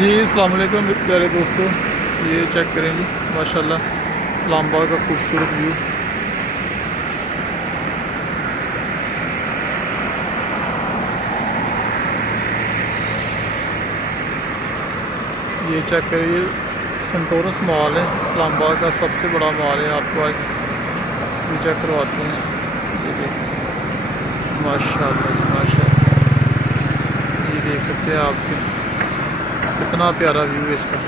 जी अस्सलाम वालेकुम प्यारे दोस्तों, ये चेक करें जी माशाल्लाह इस्लामाबाद का खूबसूरत व्यू। ये चेक करिए, सेंटोरस मॉल है, इस्लामाबाद का सबसे बड़ा मॉल है। आपको आज ये चेक करवाते हैं। ये देखिए माशाल्लाह जी माशाल्लाह, ये देख सकते हैं आपके कितना प्यारा व्यू है इसका।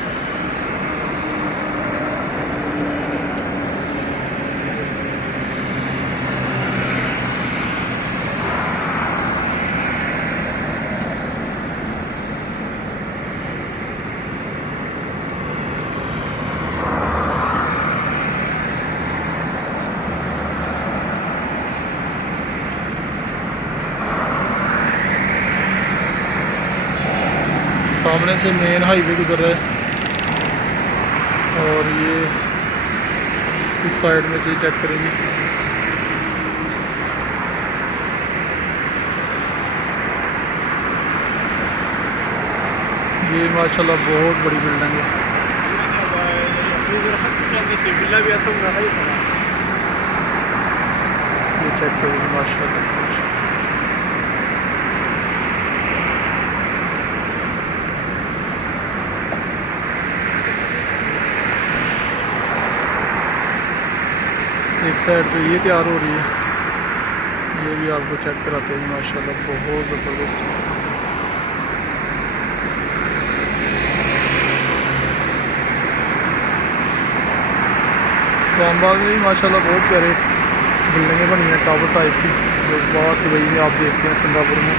सामने से मेन हाईवे गुजर रहा है और ये इस साइड में चीज़ चेक करेंगे। ये माशाल्लाह बहुत बड़ी बिल्डिंग है। ये चेक करेंगे माशाल्लाह माशाल्लाह। एक साइड पे ये तैयार हो रही है, ये भी आपको चेक कराते हैं माशाल्लाह बहुत ज़बरदस्त। इस्लामाबाद में भी माशाल्लाह बहुत प्यारे बिल्डिंगें बनी हैं टावर टाइप की, जो बहुत दुबई में आप देखते हैं, सिंगापुर में,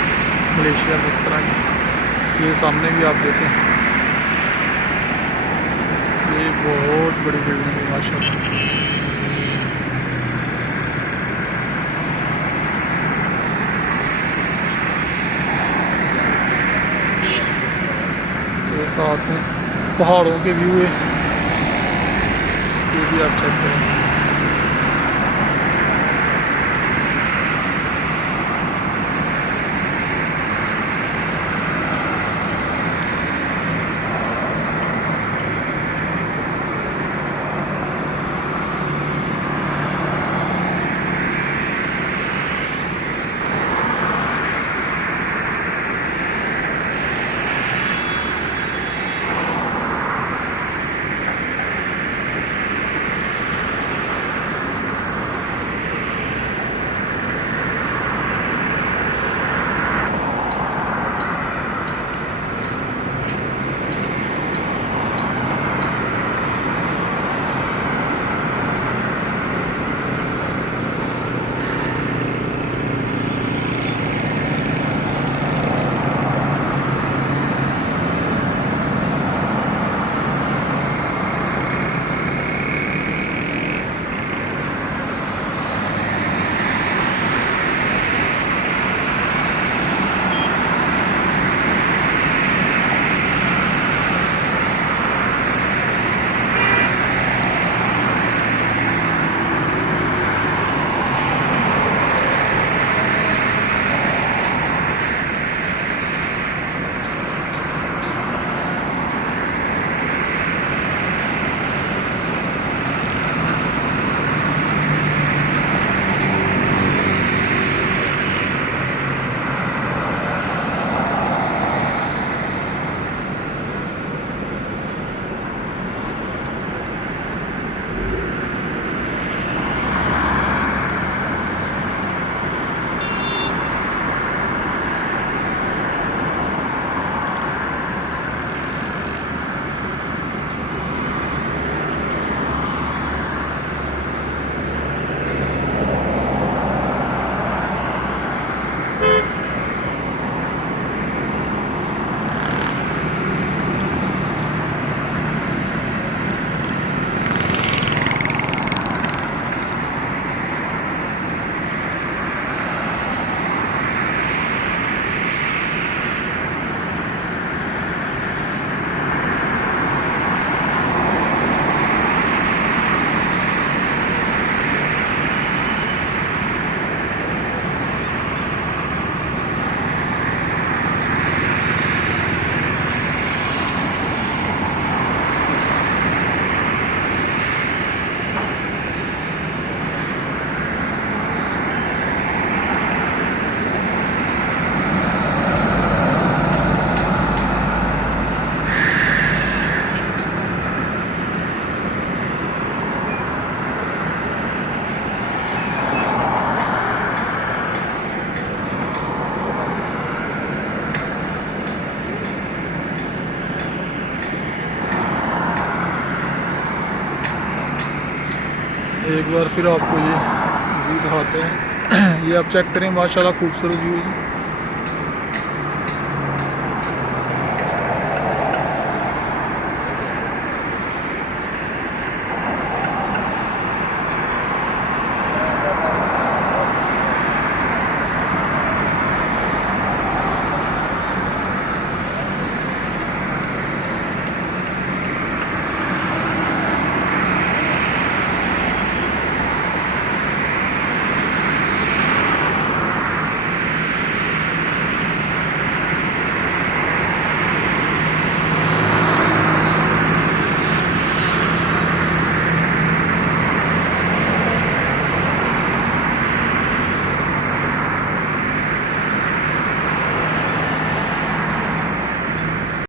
मलेशिया में इस तरह की। ये सामने भी आप देखें, ये बहुत बड़ी बिल्डिंग है माशाल्लाह। साथ में पहाड़ों के व्यू है, ये भी आप चेक करें। एक बार फिर आपको ये व्यू दिखाते हैं। ये आप चेक करें, माशाल्लाह खूबसूरत व्यू जी।